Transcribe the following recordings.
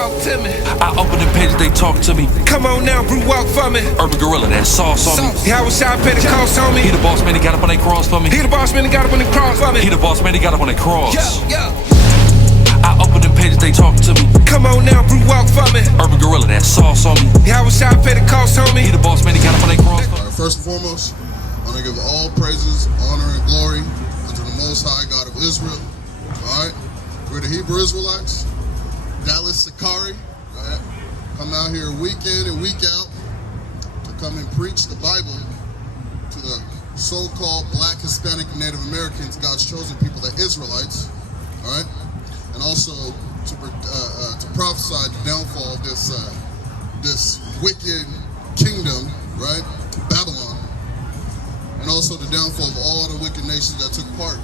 talk to me. I open the pages, they talk to me. Come on now, brew, walk for me. Urban Gorilla, that sauce on me. Yeah, I was shy, pay the cost on me. He the boss man, he got up on that cross for me. He the boss man, he got up on the cross for me. He the boss man, he got up on that cross. Yeah. I open the pages, they talk to me. Come on now, brew, walk for me. Urban Gorilla, that sauce on me. Yeah, I was shy, pay the cost on me. He the boss man, he got up on that cross. First and foremost, I want to give all praises, honor, and glory unto the Most High God of Israel. All right, we're the Hebrew Israelites, Dallas, Sicarii. All right, come out here week in and week out to come and preach the Bible to the so-called Black, Hispanic, and Native Americans, God's chosen people, the Israelites. All right, and also to prophesy the downfall of this wicked kingdom, right, Babylon, and also the downfall of all the wicked nations that took part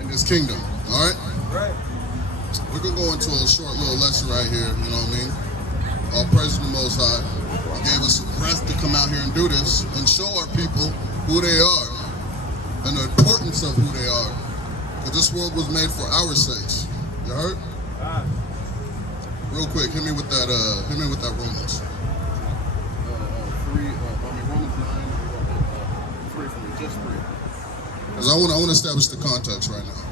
in this kingdom. All right? Right. We're going to go into a short little lesson right here, you know what I mean? All praise to the Most High. He gave us some breath to come out here and do this and show our people who they are and the importance of who they are. Because this world was made for our sakes. You heard? Real quick, hit me with that Romans. Romans 9, free for me, just free. Because I want to establish the context right now.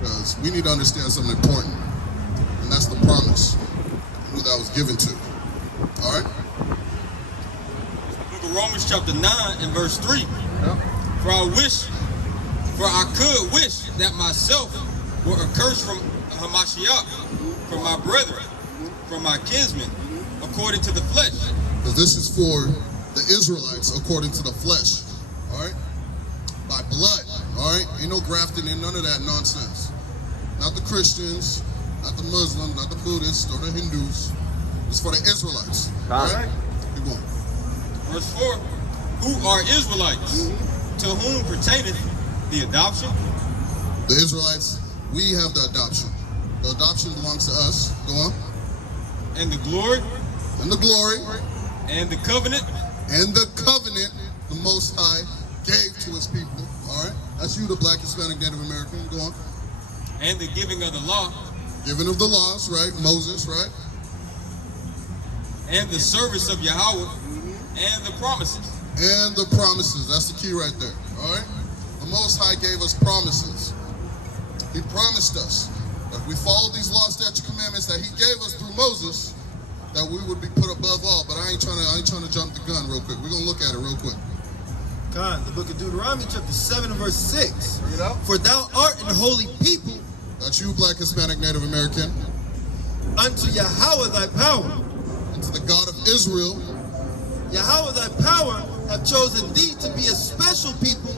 Because we need to understand something important, and that's the promise, who that was given to. All right? Book of Romans chapter 9 and verse 3. Yep. For I could wish that myself were accursed from Hamashiach, from my brethren, from my kinsmen, according to the flesh. Because this is for the Israelites according to the flesh. All right? By blood. All right? Ain't no grafting in, none of that nonsense. Not the Christians, not the Muslims, not the Buddhists, or the Hindus. It's for the Israelites. All right? Keep going. Verse 4, who are Israelites, to whom pertaineth the adoption? The Israelites, we have the adoption. The adoption belongs to us. Go on. And the glory, And the glory, and the covenant, and the covenant the Most High gave to his people. All right? That's you, the Black, Hispanic, Native American. Go on. and the giving of the law, Giving of the laws, right? Moses, right? and the service of Yahweh, and the promises. And the promises. That's the key right there. All right? The Most High gave us promises. He promised us that if we follow these law, statute, commandments that he gave us through Moses, that we would be put above all. But I ain't trying to jump the gun real quick. We're gonna look at it real quick. God, the book of Deuteronomy, chapter 7 and verse 6. Bring it out. For thou art an holy people That's you, Black, Hispanic, Native American, unto Yahweh thy power. and to the God of Israel. Yahweh thy power have chosen thee to be a special people,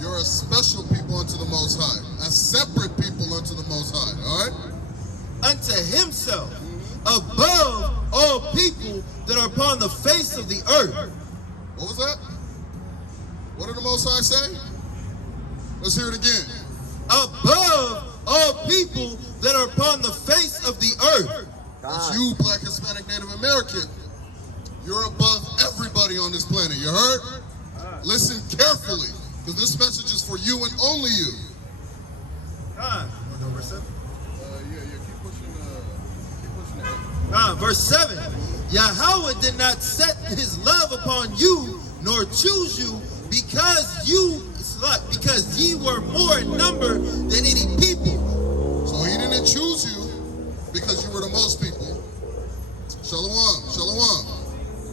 You're a special people unto the Most High, a separate people unto the Most High. All right? unto himself, above all people that are upon the face of the earth. What was that? What did the Most High say? Let's hear it again. Above all people that are upon the face of the earth. That's you, Black, Hispanic, Native American. You're above everybody on this planet. You heard? Listen carefully, because this message is for you and only you. God, verse 7. Keep pushing it. Verse 7. Yahweh did not set his love upon you, nor choose you, because ye were more in number than any people. So he didn't choose you because you were the most people. Shalom, shalom.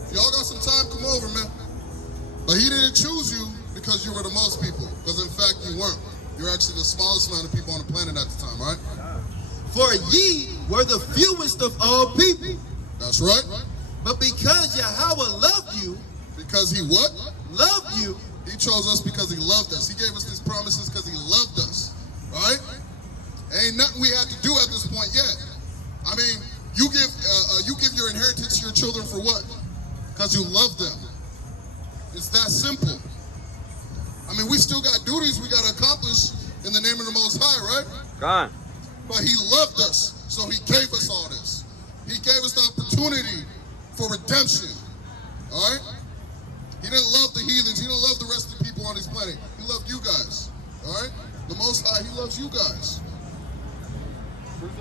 If y'all got some time, come over, man. But he didn't choose you because you were the most people. Because in fact, you weren't. You're actually the smallest amount of people on the planet at the time, right? For ye were the fewest of all people. That's right. But because Yahweh loved you, Because he what? loved you, He chose us because he loved us. He gave us these promises because he loved us, right? Ain't nothing we had to do at this point yet. I mean, you give your inheritance to your children for what? Because you love them. It's that simple. I mean, we still got duties we got to accomplish in the name of the Most High, right? God. But he loved us, so he gave us all this. He gave us the opportunity for redemption, all right? He didn't love the heathens. He didn't love the rest of the people on this planet. He loved you guys, all right? The Most High, he loves you guys. Hold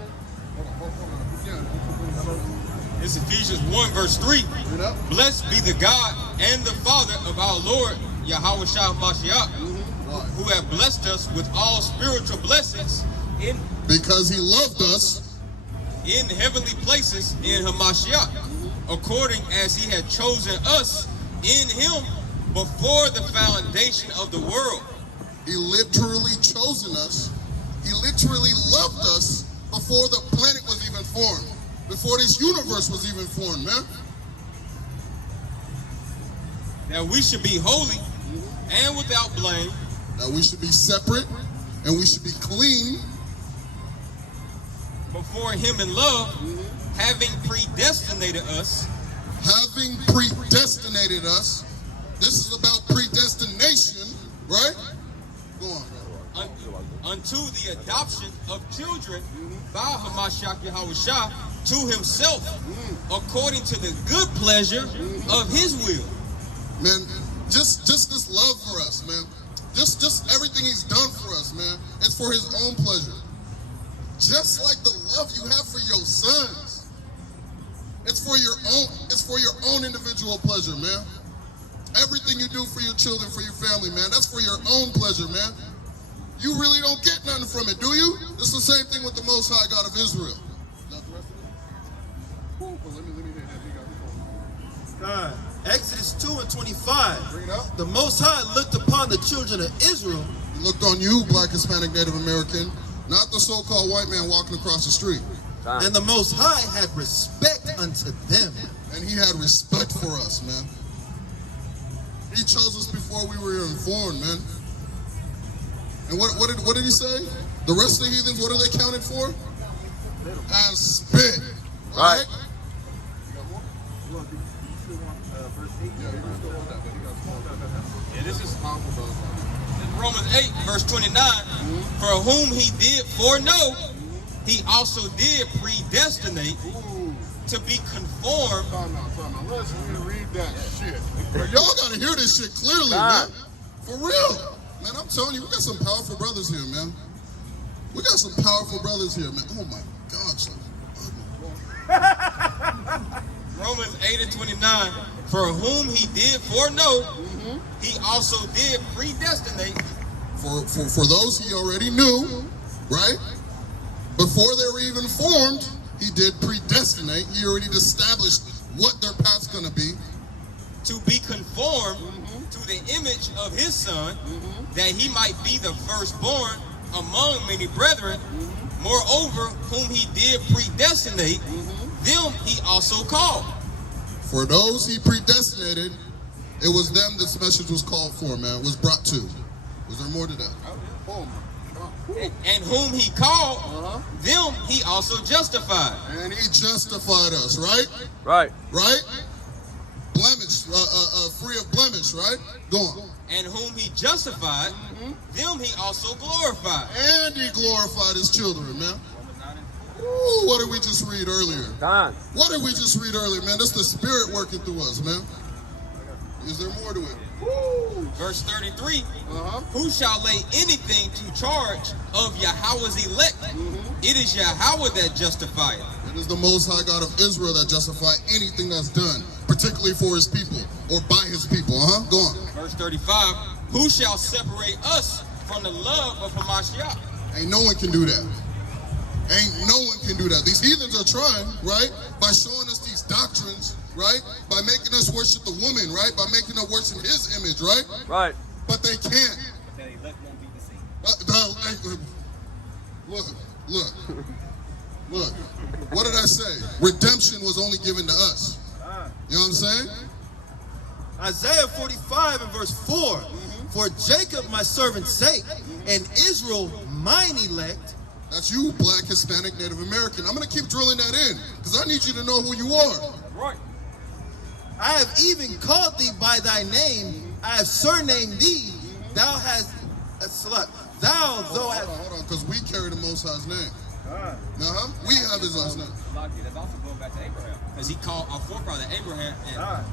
on. It's Ephesians 1 verse 3. Read up. Blessed be the God and the Father of our Lord Yahweh Shah Mashiach, Why? who have blessed us with all spiritual blessings in Because he loved us heavenly places in Hamashiach, according as he had chosen us in him before the foundation of the world. He literally chosen us. He literally loved us before the planet was even formed. Before this universe was even formed, man. That we should be holy and without blame That we should be separate and we should be clean before him in love, having predestinated us having predestinated us. This is about predestination, right? Go on, bro. unto the adoption of children by Hamashiach Yahweh Shah to himself, according to the good pleasure of his will. Man, just this love for us, man. Just everything he's done for us, man. It's for his own pleasure. Just like the love you have for your sons. It's for your own individual pleasure, man. Everything you do for your children, for your family, man, that's for your own pleasure, man. You really don't get nothing from it, do you? It's the same thing with the Most High God of Israel. Exodus 2 and 25. Bring it up. The Most High looked upon the children of Israel. He looked on you, Black, Hispanic, Native American, not the so-called white man walking across the street. And the Most High had respect unto them. And he had respect for us, man. He chose us before we were even born, man. And what did he say? The rest of the heathens, what are they counted for? As spit. Right? Yeah, this is Romans 8, verse 29. For whom he did foreknow, he also did predestinate to be conformed. Let's read that shit. Y'all gotta hear this shit clearly, man. For real. Man, I'm telling you, we got some powerful brothers here, man. We got some powerful brothers here, man. Oh my God, son. Romans 8 and 29. For whom he did foreknow, he also did predestinate. For those he already knew, right? Before they were even formed, he did predestinate. He already established what their path's gonna be. To be conformed to the image of his son, that he might be the firstborn among many brethren. Moreover, whom he did predestinate, them he also called. For those he predestinated, it was them this message was called for, man. Was brought to. Was there more to that? And whom he called, them he also justified. And he justified us, right? Right. Right? Blemish, free of blemish, right? Go on. And whom he justified, them he also glorified. And he glorified his children, man. Ooh, what did we just read earlier? What did we just read earlier, man? That's the Spirit working through us, man. Is there more to it? Verse 33, who shall lay anything to charge of Yahweh's elect? It is Yahweh that justifieth. It is the Most High God of Israel that justify anything that's done, particularly for his people, or by his people, Go on. Verse 35, who shall separate us from the love of Hamashiach? Ain't no one can do that. Ain't no one can do that. These heathens are trying, right? By showing us these doctrines, right? By making us worship the woman, right? By making us worship his image, right? Right. But they can't. Look. What did I say? Redemption was only given to us. You know what I'm saying? Isaiah 45 and verse 4. For Jacob my servant's sake, and Israel mine elect. That's you, Black, Hispanic, Native American. I'm going to keep drilling that in, because I need you to know who you are. Right. I have even called thee by thy name. I have surnamed thee. Thou hast a slut. Thou, though hast... Hold on, because we carry the Most High's name. We have his last name. That's also going back to Abraham. Because he called our forefather Abraham,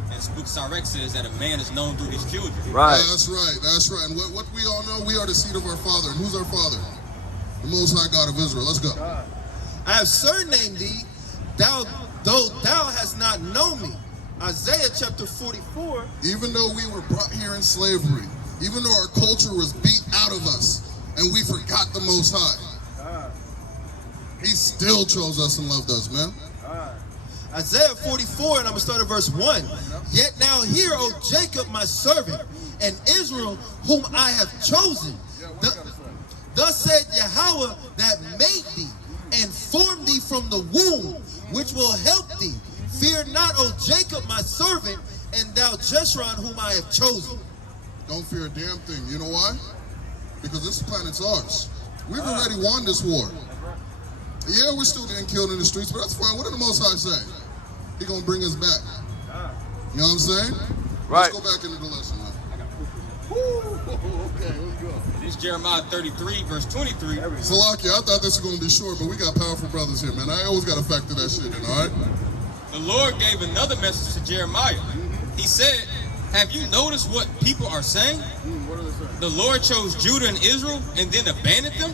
and Spook Sirach says that a man is known through his children. Right. That's right. And what we all know, we are the seed of our father. And who's our father? The Most High God of Israel. Let's go. I have surnamed thee, though thou hast Isaiah chapter 44. Even though we were brought here in slavery, even though our culture was beat out of us, and we forgot the Most High, He still chose us and loved us, man. Isaiah 44, and I'm going to start at verse 1. Yet now hear, O Jacob, my servant, and Israel, whom I have chosen. Thus said Yahweh that made thee, and formed thee from the womb, which will help thee. Fear not, O Jacob, my servant, and thou Jeshurun, whom I have chosen. Don't fear a damn thing. You know why? Because this planet's ours. We've already won this war. Yeah, we're still getting killed in the streets, but that's fine. What did the Most High say? He gonna bring us back. You know what I'm saying? Right. Let's go back into the lesson now. Okay, let's go. This is Jeremiah 33, verse 23. Salakia, I thought this was gonna be short, but we got powerful brothers here, man. I always gotta factor that shit in, all right? The Lord gave another message to Jeremiah. He said, have you noticed what people are saying? What are they saying? The Lord chose Judah and Israel and then abandoned them?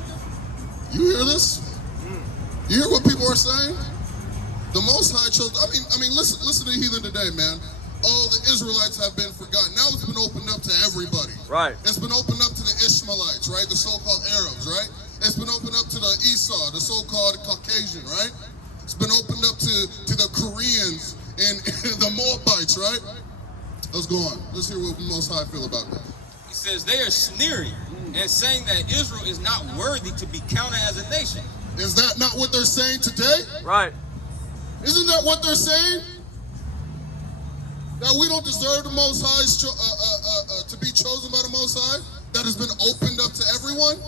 You hear this? You hear what people are saying? The Most High chose. I mean, listen to the heathen today, man. Oh, the Israelites have been forgotten. Now it's been opened up to everybody. Right. It's been opened up to the Ishmaelites, right? The so-called Arabs, right? It's been opened up to the Esau, the so-called Caucasian, right? It's been opened up to the Koreans and the Moabites, right? Let's go on. Let's hear what the Most High feel about that. He says they are sneering and saying that Israel is not worthy to be counted as a nation. Is that not what they're saying today? Right. Isn't that what they're saying? That we don't deserve the Most High's to be chosen by the Most High? That has been opened up to everyone?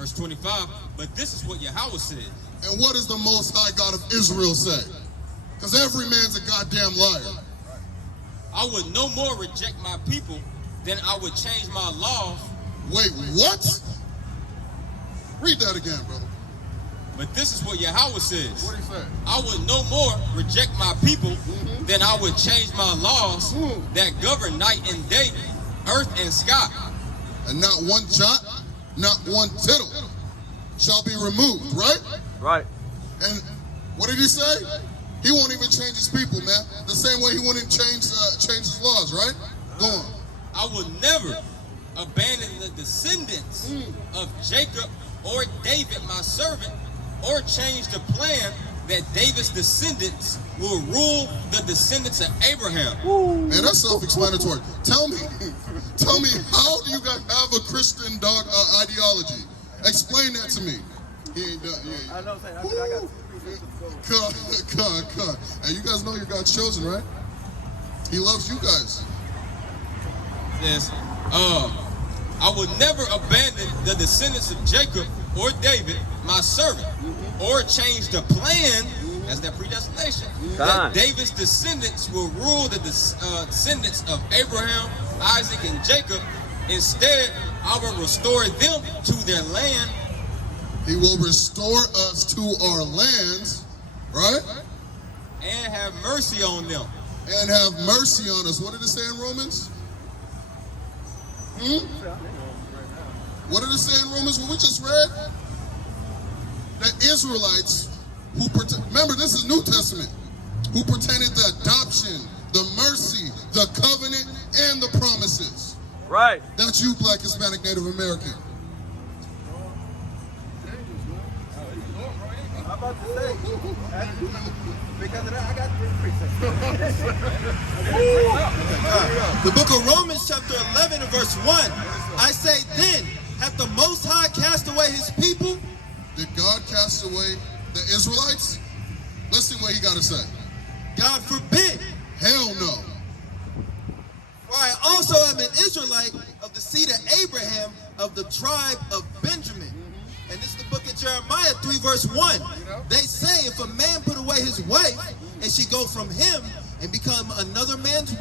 Verse 25, but this is what Yahweh said. And what does the Most High God of Israel say? Because every man's a goddamn liar. I would no more reject my people than I would change my laws. Wait, what? Read that again, brother. But this is what Yahweh says. What do you say? I would no more reject my people than I would change my laws that govern night and day, earth and sky. And not one jot, not one tittle shall be removed, right? Right. And what did he say? He won't even change his people, man. The same way he wouldn't change his laws, right? Go on. I will never abandon the descendants of Jacob or David, my servant, or change the plan that David's descendants will rule the descendants of Abraham. Man, that's self-explanatory. Tell me, how do you guys have a Christian dog ideology? Explain that to me. He ain't done. I know what I'm saying. I got Come. And you guys know you're God's chosen, right? He loves you guys. Says, I will never abandon the descendants of Jacob or David, my servant, or change the plan, that's that predestination, that David's descendants will rule the descendants of Abraham, Isaac, and Jacob. Instead, I will restore them to their land. He will restore us to our lands, right? And have mercy on them. And have mercy on us. What did it say in Romans? What did it say in Romans? What we just read? The Israelites who remember, this is New Testament, who pertained to adoption, the mercy, the covenant, and the promises. Right. That's you, Black, Hispanic, Native American. I'm about to say, because of that, I got 3 precepts. The book of Romans chapter 11 and verse 1. I say then, hath the Most High cast away his people? Did God cast away the Israelites? Let's see what he got to say. God forbid. Hell no. For I also am an Israelite of the seed of Abraham, of the tribe of Benjamin. And this is the book of Jeremiah 3 verse 1. They say, if a man put away his wife, and she go from him and become another man's,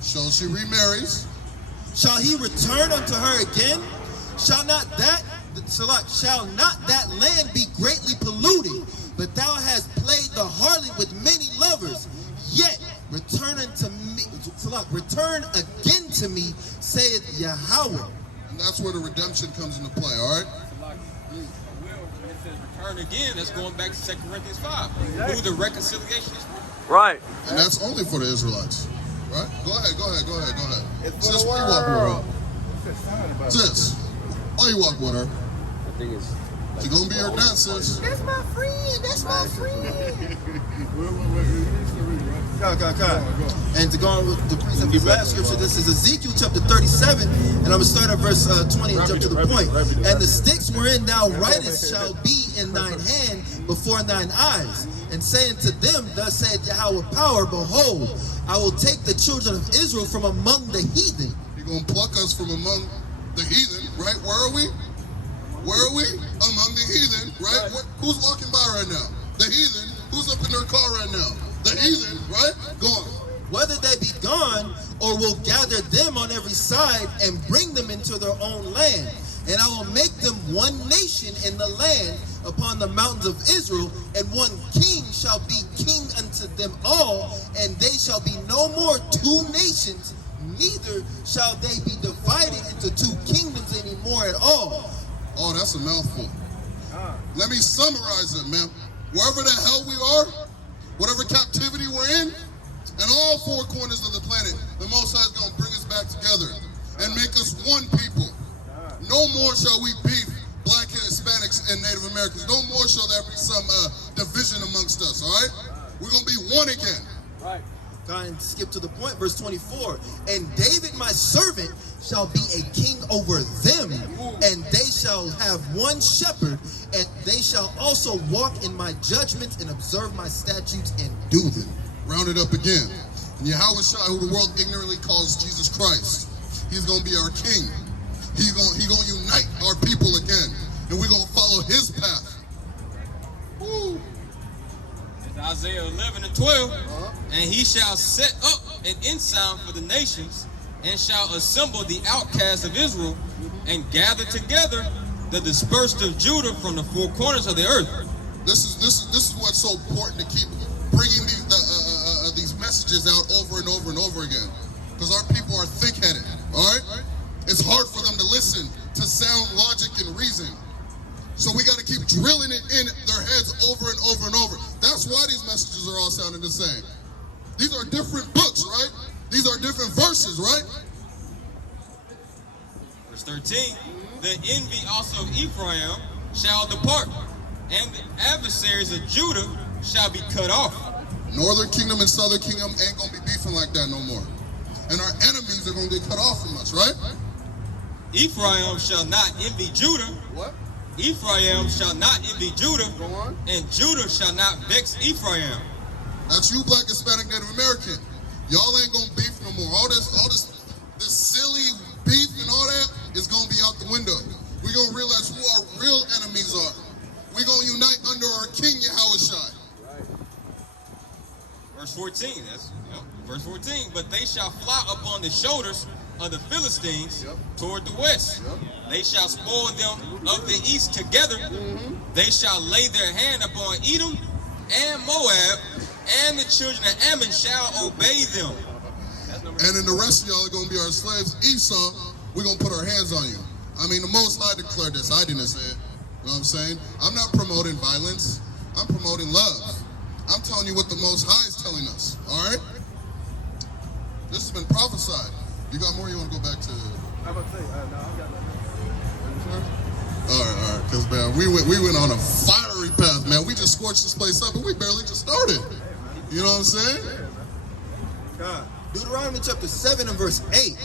So she remarries. shall he return unto her again? Shall not that land be greatly polluted? But thou hast played the harlot with many lovers. Yet return again to me, saith Yahweh. And that's where the redemption comes into play, all right? will, when it says return again, that's going back to 2 Corinthians 5. Who the reconciliation is for. Right. And that's only for the Israelites. Right? Go ahead. It's for Sis, the why you walk with her? world. Sis, why you walk with her? I think it's. She gonna be your dad, sis. That's my friend. That's my friend. And to go on with the precept of the last scripture, this is Ezekiel chapter 37, and I'm going to start at verse 20 and jump to the point. And the sticks wherein thou writest shall be in thine hand before thine eyes. And saying to them, thus saith Yahweh power, behold, I will take the children of Israel from among the heathen. You're gonna pluck us from among the heathen, right? Where are we? Among the heathen, right? Who's walking by right now? The heathen. Who's up in their car right now? The heathen, right? Go on. Whether they be gone, or will gather them on every side and bring them into their own land. And I will make them one nation in the land upon the mountains of Israel, and one king shall be king unto them all, and they shall be no more two nations, neither shall they be divided into two kingdoms anymore at all. Oh, that's a mouthful. Let me summarize it, man. Wherever the hell we are, whatever captivity we're in, and all four corners of the planet, the Most High is going to bring us back together and make us one people. No more shall we beef black and Hispanics and Native Americans. No more shall there be some division amongst us, all right? We're going to be one again. Right. Go ahead and skip to the point, verse 24. And David my servant shall be a king over them, and they shall have one shepherd, and they shall also walk in my judgments and observe my statutes and do them. Round it up again. And Yahweh Shai, who the world ignorantly calls Jesus Christ, he's going to be our king. He's going to unite our people again, and we're going to follow his path. Woo. It's Isaiah 11 and 12. And he shall set up an ensign for the nations, and shall assemble the outcasts of Israel, and gather together the dispersed of Judah from the four corners of the earth. This is what's so important to keep bringing these messages out over and over and over again, because our people are thick-headed. All right, it's hard for them to listen to sound logic and reason. So we got to keep drilling it in their heads over and over and over. That's why these messages are all sounding the same. These are different books, right? These are different verses, right? Verse 13, the envy also of Ephraim shall depart, and the adversaries of Judah shall be cut off. Northern kingdom and southern kingdom ain't going to be beefing like that no more. And our enemies are going to get cut off from us, right? Ephraim shall not envy Judah. What? Ephraim shall not envy Judah, Go on. and Judah shall not vex Ephraim. That's you, black, Hispanic, Native American. Y'all ain't gonna beef no more. All this silly beef and all that is gonna be out the window. We're gonna realize who our real enemies are. We're gonna unite under our King Yahweh Shai. Verse 14, verse 14. But they shall fly upon the shoulders of the Philistines toward the west. They shall spoil them of the east together. They shall lay their hand upon Edom and Moab, and the children of Ammon shall obey them. And then the rest of y'all are gonna be our slaves. Esau, we're gonna put our hands on you. I mean, the Most High declared this. I didn't say it. You know what I'm saying? I'm not promoting violence. I'm promoting love. I'm telling you what the Most High is telling us. All right? This has been prophesied. You got more? You want to go back to? I'm about to say, no, I got nothing. All right. Because man, we went on a fiery path, man. We just scorched this place up, and we barely just started. You know what I'm saying? God. Deuteronomy chapter 7 and verse 8.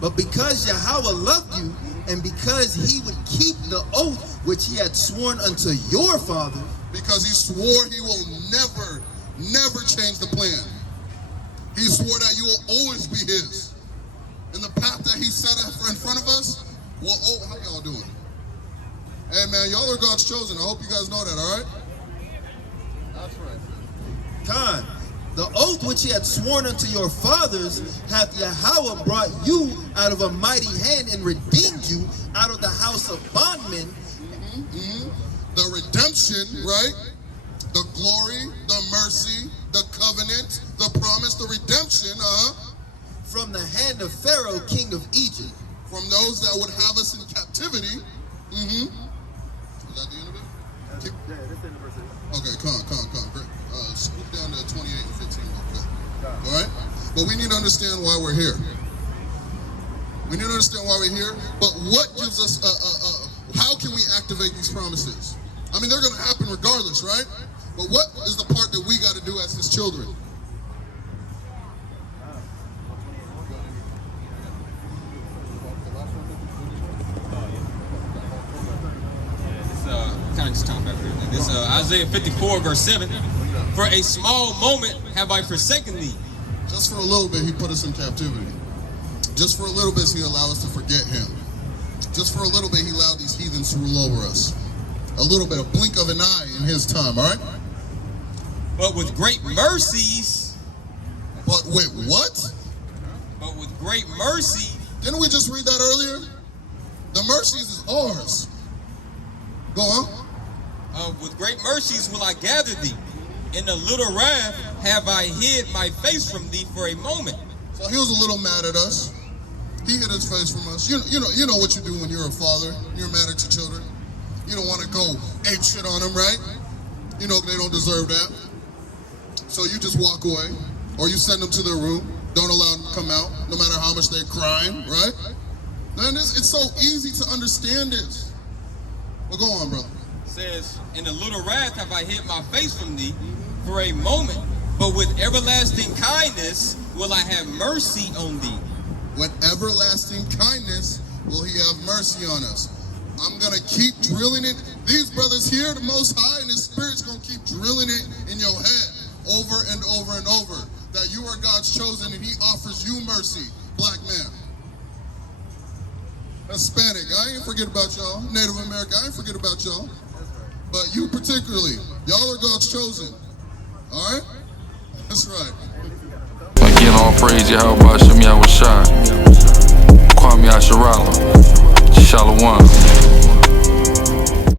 But because Yahweh loved you, and because he would keep the oath which he had sworn unto your father, because he swore he will never change the plan. He swore that you will always be his. And the path that he set in front of us, well, oh, how y'all doing? Hey, man, y'all are God's chosen. I hope you guys know that, all right? That's right. God, the oath which he had sworn unto your fathers hath Yahweh brought you out of a mighty hand and redeemed you out of the house of bondmen. The redemption, right? The glory, the mercy, the covenant, the promise, the redemption, From the hand of Pharaoh, king of Egypt. from those that would have us in captivity. that the end of it? Keep, Yeah, that's in the verse. okay, great. Scoop down to 28 and 15 real quick. All right? But we need to understand why we're here. We need to understand why we're here, but what gives us, how can we activate these promises? I mean, they're going to happen regardless, right? But what is the part that we got to do as his children? Kind of just talking about it. This Isaiah 54 verse 7. For a small moment have I forsaken thee. Just for a little bit, he put us in captivity. Just for a little bit, he allowed us to forget him. Just for a little bit, he allowed these heathens to rule over us. A little bit, a blink of an eye in his time, all right? But with great mercies. But with what? But with great mercy. Didn't we just read that earlier? The mercies is ours. Go on. With great mercies will I gather thee. In a little wrath have I hid my face from thee for a moment. So he was a little mad at us. He hid his face from us. You know what you do when you're a father. You're mad at your children. You don't want to go ape shit on them, right? You know they don't deserve that. So you just walk away, or you send them to their room. Don't allow them to come out, no matter how much they're crying, right? Man, it's so easy to understand this. Well, go on, brother. It says, in a little wrath have I hid my face from thee for a moment, but with everlasting kindness will I have mercy on thee. With everlasting kindness will he have mercy on us. I'm going to keep drilling it. These brothers here, the Most High and his Spirit's going to keep drilling it in your head over and over and over, that you are God's chosen and he offers you mercy, black man. Hispanic, I ain't forget about y'all. Native American, I ain't forget about y'all. But you particularly, y'all are God's chosen. All right? That's right. Again, all praise Yahweh, Shem Yahweh Shai. Kwame Asherala. Shalom.